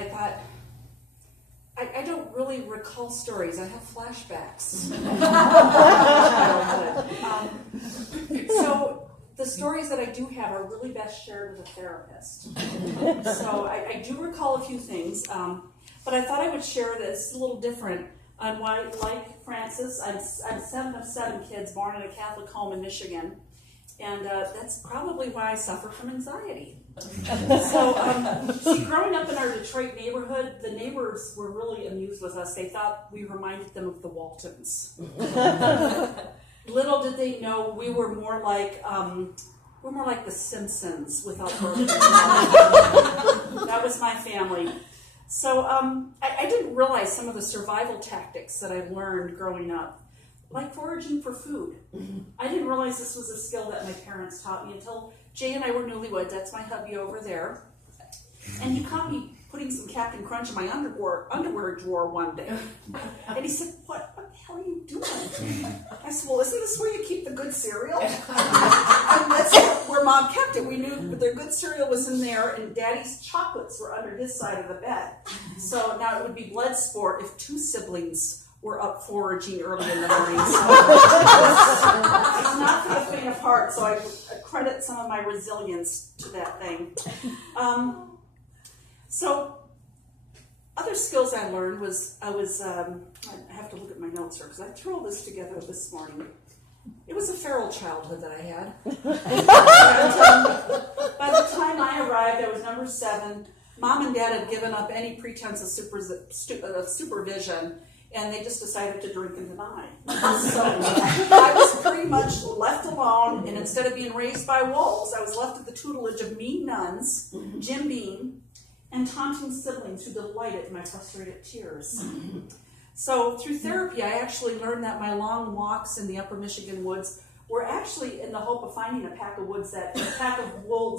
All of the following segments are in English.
I thought, I don't really recall stories. I have flashbacks. So the stories that I do have are really best shared with a therapist. So I do recall a few things, but I thought I would share this a little different on why, like Francis, I'm 7 of 7 kids born in a Catholic home in Michigan, and that's probably why I suffer from anxiety. So, see, growing up in our Detroit neighborhood, the neighbors were really amused with us. They thought we reminded them of the Waltons. Little did they know we were more like the Simpsons without birth. That was my family. So I didn't realize some of the survival tactics that I learned growing up, like foraging for food. I didn't realize this was a skill that my parents taught me until Jay and I were newlyweds. That's my hubby over there. And he caught me putting some Captain Crunch in my underwear drawer one day. And he said, what the hell are you doing? I said, well, isn't this where you keep the good cereal? And that's where Mom kept it. We knew their good cereal was in there, and Daddy's chocolates were under his side of the bed. So now it would be blood sport if 2 siblings were up foraging early in the morning. So it's not for the faint of heart, so I credit some of my resilience to that thing. So other skills I learned was, I have to look at my notes here because I threw all this together this morning. It was a feral childhood that I had. And, by the time I arrived, I was number 7. Mom and Dad had given up any pretense of supervision, and they just decided to drink and deny. So I was pretty much left alone, and instead of being raised by wolves, I was left at the tutelage of mean nuns, Jim Beam, and taunting siblings who delighted in my frustrated tears. So through therapy, I actually learned that my long walks in the upper Michigan woods were actually in the hope of finding a pack of wolves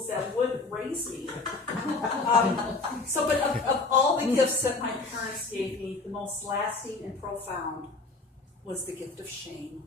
that would raise me. But of all the gifts that my parents gave me, the most lasting and profound was the gift of shame.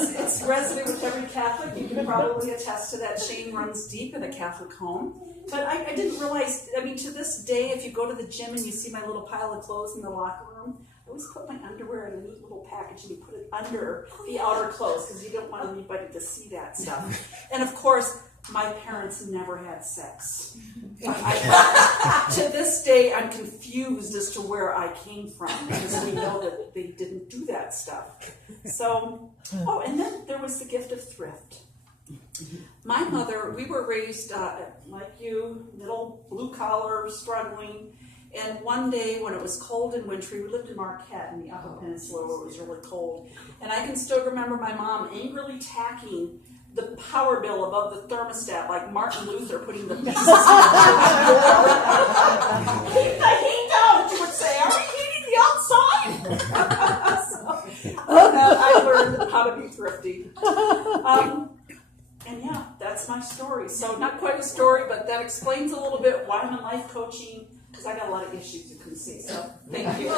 It's resident with every Catholic. You can probably attest to that. Shame runs deep in a Catholic home. But I didn't realize, to this day, if you go to the gym and you see my little pile of clothes in the locker room, I always put my underwear in a neat little package and you put it under the outer clothes because you don't want anybody to see that stuff. And of course, my parents never had sex. To this day, I'm confused as to where I came from because we know that they didn't do that stuff. So, and then there was the gift of thrift. My mother, we were raised like you, middle blue collar, struggling. And one day when it was cold and wintry, we lived in Marquette in the Upper Peninsula where it was really cold. And I can still remember my mom angrily tacking the power bill above the thermostat like Martin Luther putting the pieces in the keep the heat down, she would say. Are we heating the outside? I learned how to be thrifty. And yeah, that's my story. So not quite a story, but that explains a little bit why I'm in life coaching, because I got a lot of issues you can see. So thank you.